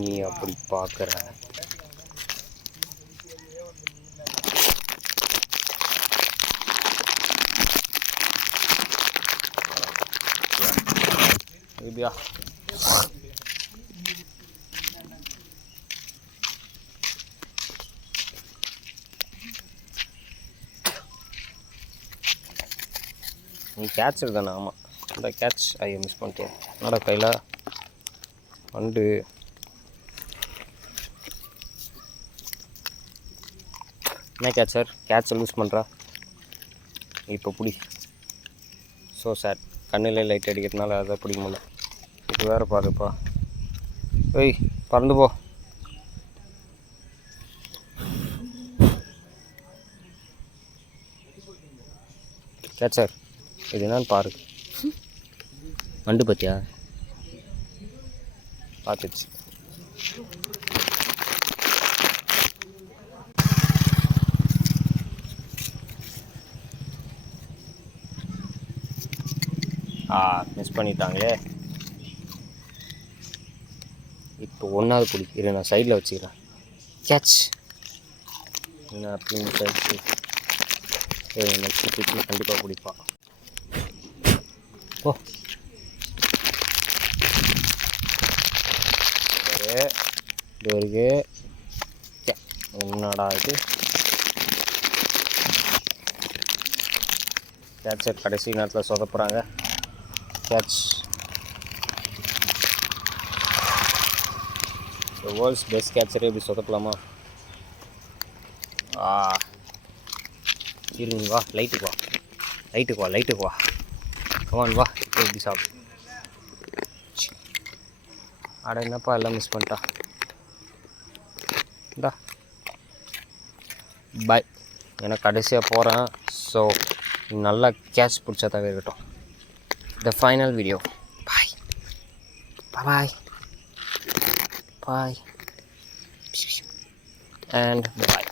நீ அப்படி பார்க்குற. இப்படியா நீ கேட்ச் தானே? ஆமாம், இந்த கேட்ச் ஐயோ மிஸ் பண்ணிட்டேன். என்னோட கையில் வண்டு. என்ன கேட்சர் கேட்சை லூஸ் பண்ணுறா. இப்போ பிடி. So sad. கண்ணில் லைட் அடிக்கிறதுனால அதை பிடிக்க முடியல. இது வேறு பாருப்பா. ஏய் பறந்து போ. கேட்சர் இது என்னன்னு பாரு. வண்டு பத்தியா பார்த்துச்சு. மிஸ் பண்ணிட்டாங்களே. இப்போ ஒன்றாவது பிடிக்கிறேன். நான் சைடில் வச்சுக்கிறேன். கேட்ச் என்ன அப்படின்னு கழிச்சு நெக்ஸ்ட் பிடிச்சி கண்டிப்பாக பிடிப்பா. ஓ இது இருக்கு. என்னடா இது கேட்சை கடைசி நேரத்தில் சொதப்புறாங்க. கேட்ச் வேர்ல்ட்ஸ் பெஸ்ட் கேட்சரே இப்படி சொதப்பலாமா? இருங்க வா, லைட்டுக்கு வா, லைட்டுக்கு வா, லைட்டுக்கு வா, கமான் வா. எப்படி சாப்பிடு. அட என்னப்பா எல்லாம் மிஸ் பண்ணிட்டா. இந்தா பாய். எனக்கு கடைசியாக போகிறேன். ஸோ நல்லா கேட்ச் பிடிச்சா தான் இருக்கட்டும். The final video. Bye. Bye bye. Bye. And bye.